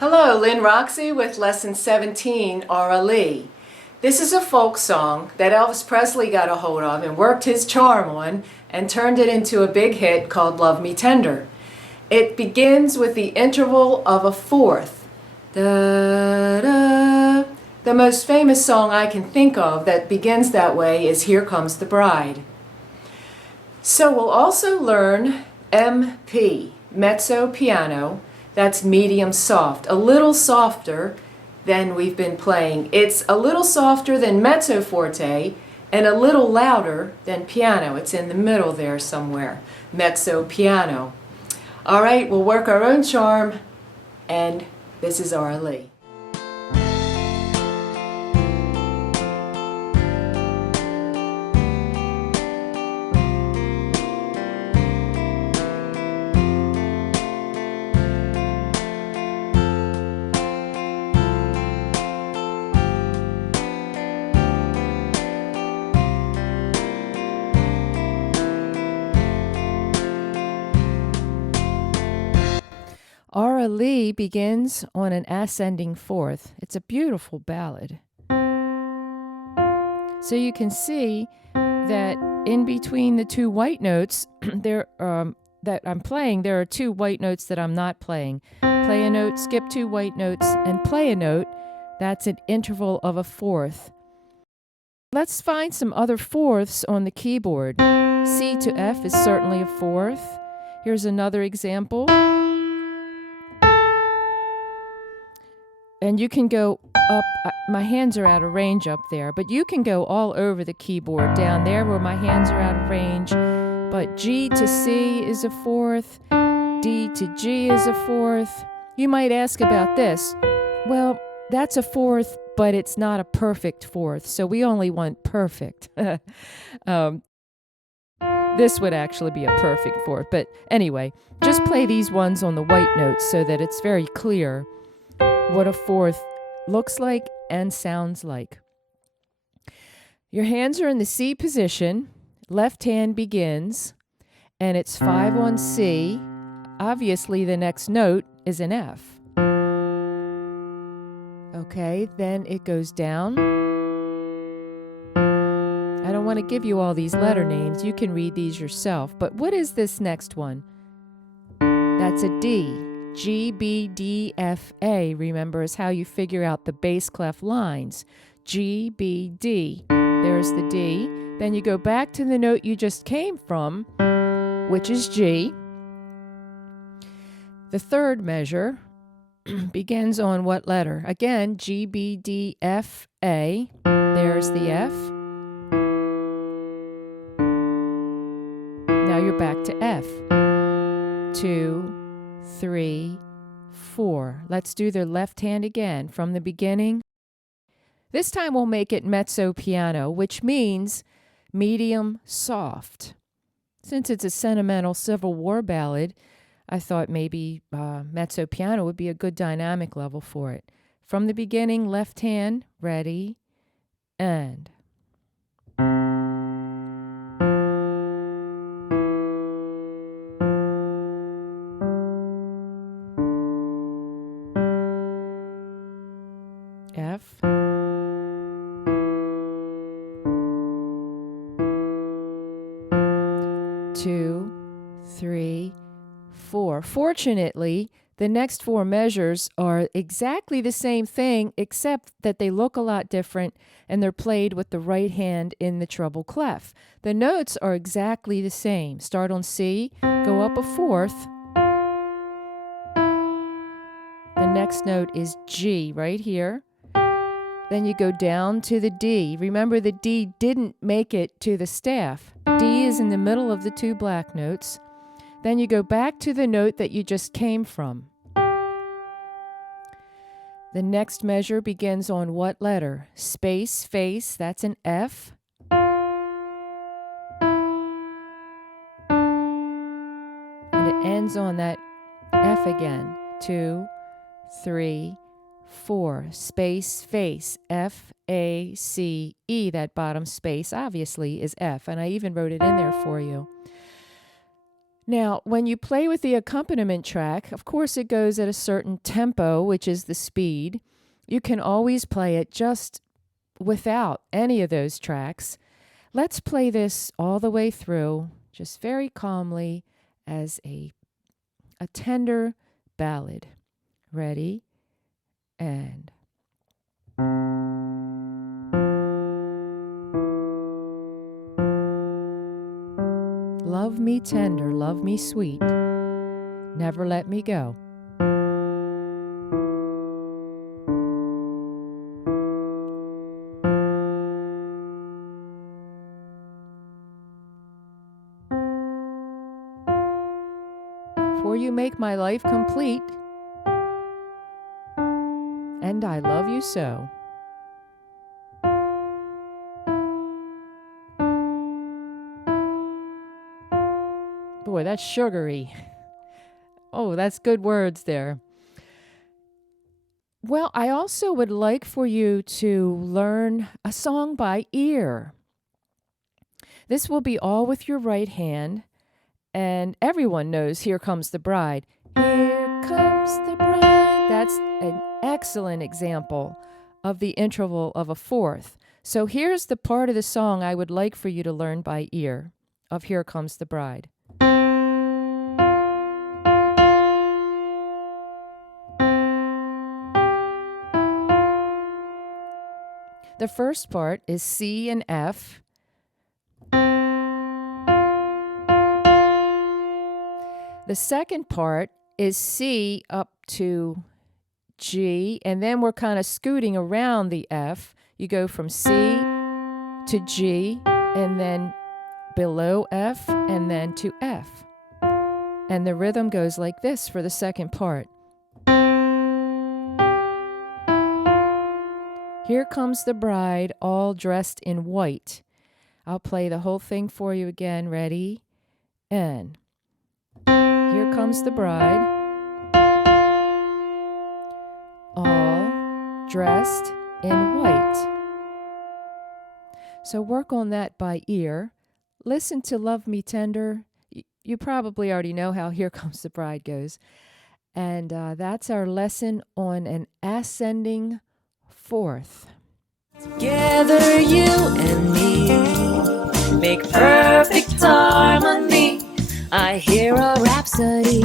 Hello, Lynn Roxy with Lesson 17, Aura Lee. This is a folk song that Elvis Presley got a hold of and worked his charm on and turned it into a big hit called Love Me Tender. It begins with the interval of a fourth. Da, da. The most famous song I can think of that begins that way is Here Comes the Bride. So we'll also learn MP, mezzo piano. That's medium soft, a little softer than we've been playing. It's a little softer than mezzo forte and a little louder than piano. It's in the middle there somewhere, mezzo piano. All right, we'll work our own charm, and this is Aura Lee. Aura Lee begins on an ascending fourth. It's a beautiful ballad. So you can see that in between the two white notes that I'm playing, there are two white notes that I'm not playing. Play a note, skip two white notes, and play a note. That's an interval of a fourth. Let's find some other fourths on the keyboard. C to F is certainly a fourth. Here's another example. And you can go up, my hands are out of range up there, but you can go all over the keyboard, down there where my hands are out of range. But G to C is a fourth, D to G is a fourth. You might ask about this. Well, that's a fourth, but it's not a perfect fourth, so we only want perfect. This would actually be a perfect fourth, but anyway, just play these ones on the white notes so that it's very clear what a fourth looks like and sounds like. Your hands are in the C position, left hand begins, and it's 5 on C. Obviously, the next note is an F. Okay, then it goes down. I don't want to give you all these letter names. You can read these yourself. But what is this next one? That's a D. G, B, D, F, A, remember, is how you figure out the bass clef lines. G, B, D. There's the D. Then you go back to the note you just came from, which is G. The third measure begins on what letter? Again, G, B, D, F, A. There's the F. Now you're back to F. 2, 3, 4. Let's do the left hand again from the beginning. This time we'll make it mezzo piano, which means medium soft. Since it's a sentimental Civil War ballad, I thought maybe mezzo piano would be a good dynamic level for it. From the beginning, left hand, ready, and... F. 2, 3, 4. Fortunately, the next four measures are exactly the same thing, except that they look a lot different and they're played with the right hand in the treble clef. The notes are exactly the same. Start on C, go up a fourth. The next note is G right here. Then you go down to the D. Remember, the D didn't make it to the staff. D is in the middle of the two black notes. Then you go back to the note that you just came from. The next measure begins on what letter? Space, face, that's an F. And it ends on that F again. 2, 3, 4. Space, face, F, A, C, E. That bottom space obviously is F, and I even wrote it in there for you. Now, when you play with the accompaniment track, of course it goes at a certain tempo, which is the speed. You can always play it just without any of those tracks. Let's play this all the way through, just very calmly, as a tender ballad. Ready? And... Love me tender, love me sweet, never let me go. For you make my life complete, and I love you so. Boy, that's sugary. Oh, that's good words there. Well, I also would like for you to learn a song by ear. This will be all with your right hand, and everyone knows Here Comes the Bride. Here comes the bride. That's an excellent example of the interval of a fourth. So here's the part of the song I would like for you to learn by ear of Here Comes the Bride. The first part is C and F. The second part is C up to G, and then we're kind of scooting around the F. You go from C to G, and then below F, and then to F. And the rhythm goes like this for the second part. Here comes the bride, all dressed in white. I'll play the whole thing for you again. Ready? And here comes the bride, all dressed in white. So work on that by ear. Listen to Love Me Tender. You probably already know how Here Comes the Bride goes. And that's our lesson on an ascending fourth. Together you and me make perfect harmony. I hear a rhapsody